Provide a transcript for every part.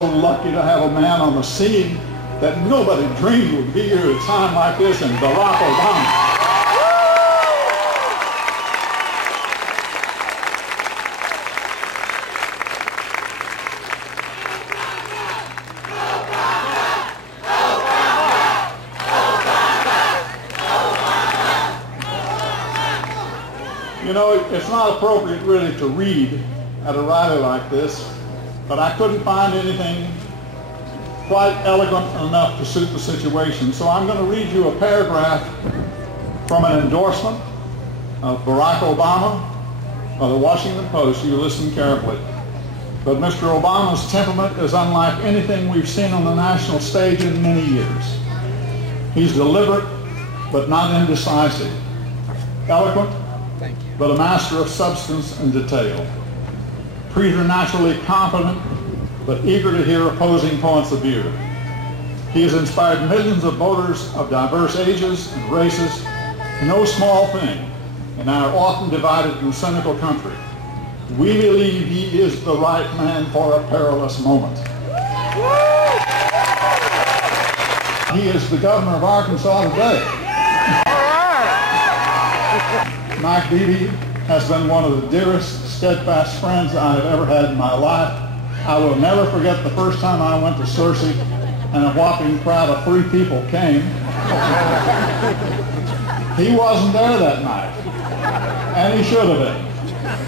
Lucky to have a man on the scene that nobody dreamed would be here at a time like this, in Barack Obama. You know, it's not appropriate really to read at a rally like this, but I couldn't find anything quite eloquent enough to suit the situation. So I'm going to read you a paragraph from an endorsement of Barack Obama of the Washington Post. You listen carefully. But Mr. Obama's temperament is unlike anything we've seen on the national stage in many years. He's deliberate, but not indecisive. Eloquent, but a master of substance and detail. Preternaturally confident, but eager to hear opposing points of view. He has inspired millions of voters of diverse ages and races, no small thing in our often divided and cynical country. We believe he is the right man for a perilous moment. He is the governor of Arkansas today. Mike Bebee has been one of the dearest, steadfast friends I have ever had in my life. I will never forget the first time I went to Searcy and a whopping crowd of 3 people came. He wasn't there that night, and he should have been.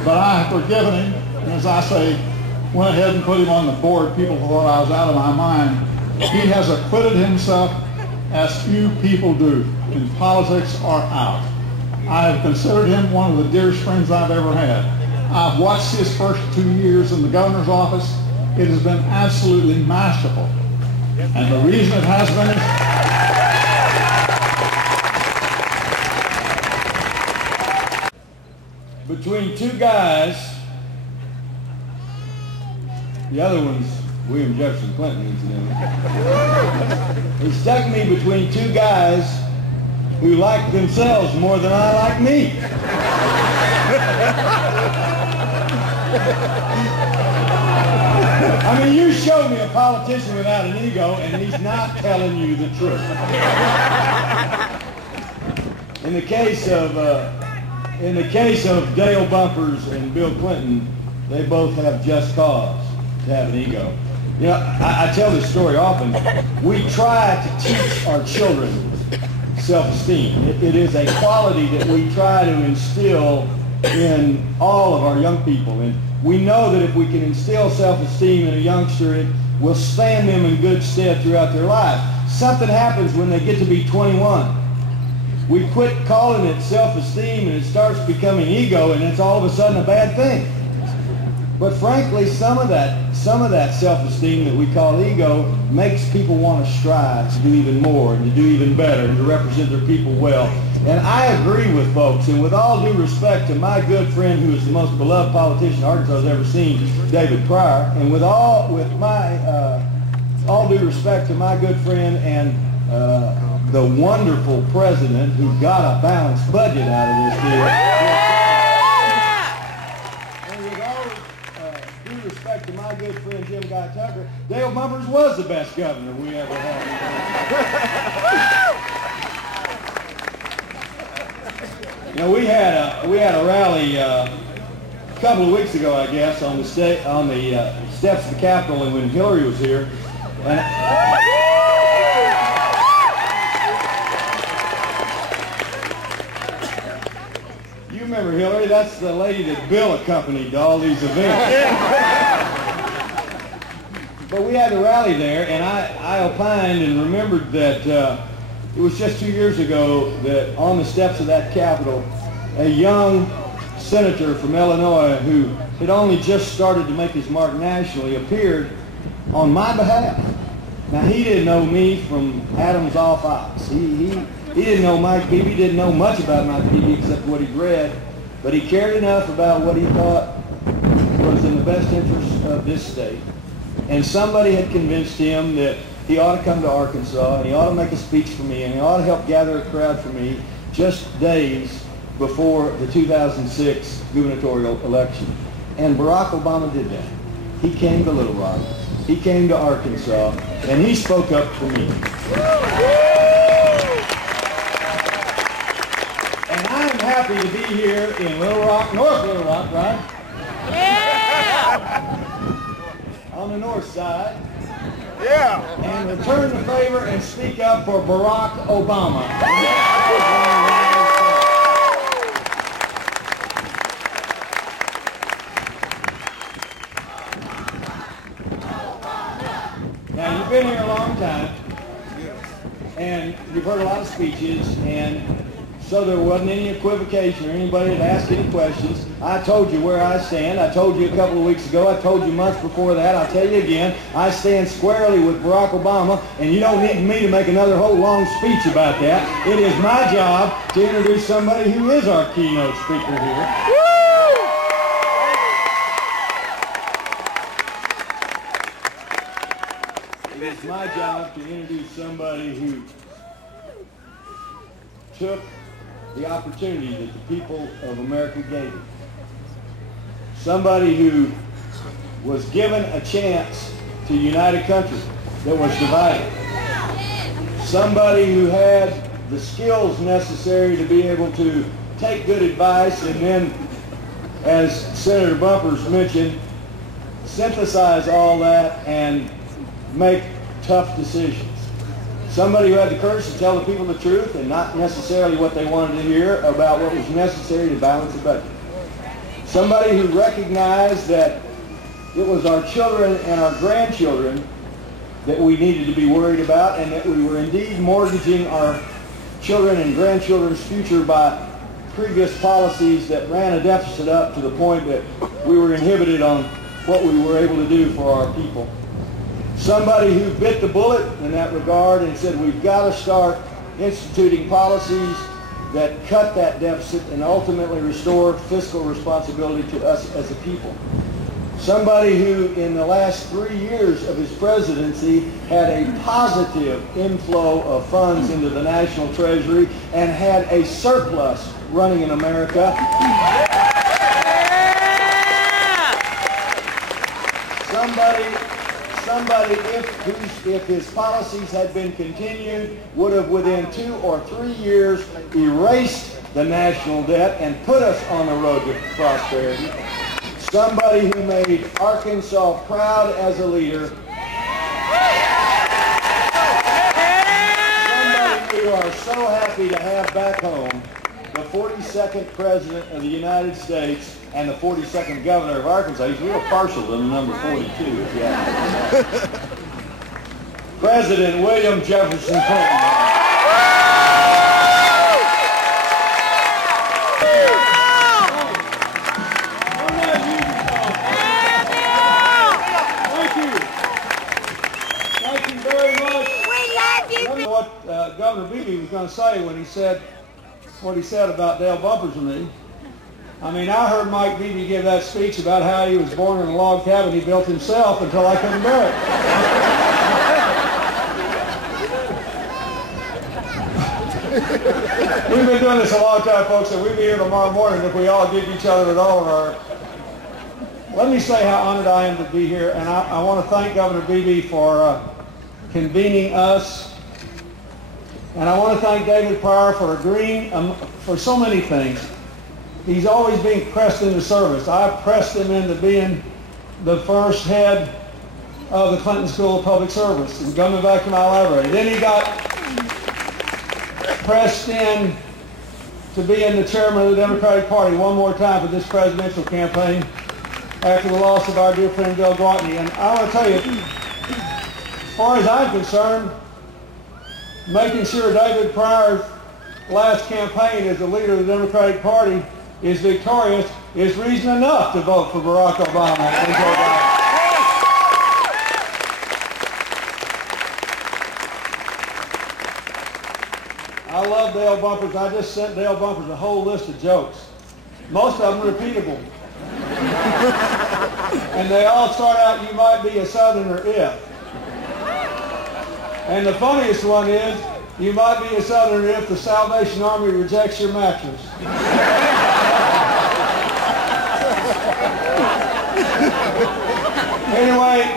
But I have forgiven him, and as I say, went ahead and put him on the board. People thought I was out of my mind. He has acquitted himself as few people do, in politics or out. I have considered him one of the dearest friends I've ever had. I've watched his first 2 years in the governor's office. It has been absolutely masterful. And the reason it has been is between 2 guys, the other one's William Jefferson Clinton, incidentally. He stuck me between 2 guys who like themselves more than I like me. I mean, you showed me a politician without an ego, and he's not telling you the truth. In the case of Dale Bumpers and Bill Clinton, they both have just cause to have an ego. You know, I tell this story often. We try to teach our children self-esteem. It is a quality that we try to instill in all of our young people. And we know that if we can instill self-esteem in a youngster, it will stand them in good stead throughout their life. Something happens when they get to be 21. We quit calling it self-esteem, and it starts becoming ego, and it's all of a sudden a bad thing. But frankly, some of that self-esteem that we call ego makes people want to strive to do even more and to do even better and to represent their people well. And I agree with folks, and with all due respect to my good friend who is the most beloved politician Arkansas has ever seen, David Pryor, and with all due respect to my good friend and the wonderful president who got a balanced budget out of this deal. And with all due respect to my good friend Jim Guy Tucker, Dale Bumpers was the best governor we ever had. You know, we had a rally a couple of weeks ago, I guess, on the steps of the Capitol, and when Hillary was here, and you remember Hillary? That's the lady that Bill accompanied to all these events. But we had a rally there, and I opined and remembered that it was just 2 years ago that on the steps of that Capitol, a young senator from Illinois who had only just started to make his mark nationally appeared on my behalf. Now, he didn't know me from Adam's off ox. He didn't know Mike Bebee, didn't know much about Mike Bebee except what he'd read, but he cared enough about what he thought was in the best interest of this state. And somebody had convinced him that he ought to come to Arkansas, and he ought to make a speech for me, and he ought to help gather a crowd for me just days before the 2006 gubernatorial election. And Barack Obama did that. He came to Little Rock. he came to Arkansas, and he spoke up for me. And I'm happy to be here in Little Rock, North Little Rock, right? Yeah! On the north side. Yeah! And return the favor and speak up for Barack Obama. Now, you've been here a long time, and you've heard a lot of speeches, and so there wasn't any equivocation or anybody that asked any questions. I told you where I stand. I told you a couple of weeks ago. I told you months before that. I'll tell you again. I stand squarely with Barack Obama, and you don't need me to make another whole long speech about that. It is my job to introduce somebody who is our keynote speaker here. It's my job to introduce somebody who took the opportunity that the people of America gave him. Somebody who was given a chance to unite a country that was divided. Somebody who had the skills necessary to be able to take good advice and then, as Senator Bumpers mentioned, synthesize all that and make tough decisions. Somebody who had the courage to tell the people the truth and not necessarily what they wanted to hear about what was necessary to balance the budget. Somebody who recognized that it was our children and our grandchildren that we needed to be worried about, and that we were indeed mortgaging our children and grandchildren's future by previous policies that ran a deficit up to the point that we were inhibited on what we were able to do for our people. Somebody who bit the bullet in that regard and said we've got to start instituting policies that cut that deficit and ultimately restore fiscal responsibility to us as a people. Somebody who in the last 3 years of his presidency had a positive inflow of funds into the national treasury and had a surplus running in America. Somebody, if his policies had been continued, would have within 2 or 3 years erased the national debt and put us on the road to prosperity. Somebody who made Arkansas proud as a leader. Somebody we are so happy to have back home, the 42nd President of the United States and the 42nd Governor of Arkansas. He's real partial to the number 42, if you ask me. President William Jefferson Clinton. Thank you very much. We love you. I don't know what Governor Bebee was going to say when he said what he said about Dale Bumpers and me. I mean, I heard Mike Bebee give that speech about how he was born in a log cabin he built himself until I couldn't bear it. We've been doing this a long time, folks, and we'll be here tomorrow morning if we all give each other an all. Let me say how honored I am to be here, and I want to thank Governor Bebee for convening us. And I want to thank David Pryor for agreeing for so many things. He's always being pressed into service. I pressed him into being the first head of the Clinton School of Public Service and coming back to my library. Then he got pressed in to being the chairman of the Democratic Party one more time for this presidential campaign after the loss of our dear friend Bill Gwatney. And I want to tell you, as far as I'm concerned, making sure David Pryor's last campaign as the leader of the Democratic Party is victorious is reason enough to vote for Barack Obama. I love Dale Bumpers. I just sent Dale Bumpers a whole list of jokes. Most of them repeatable. And they all start out, you might be a Southerner if. And the funniest one is, you might be a Southerner if the Salvation Army rejects your mattress. Anyway.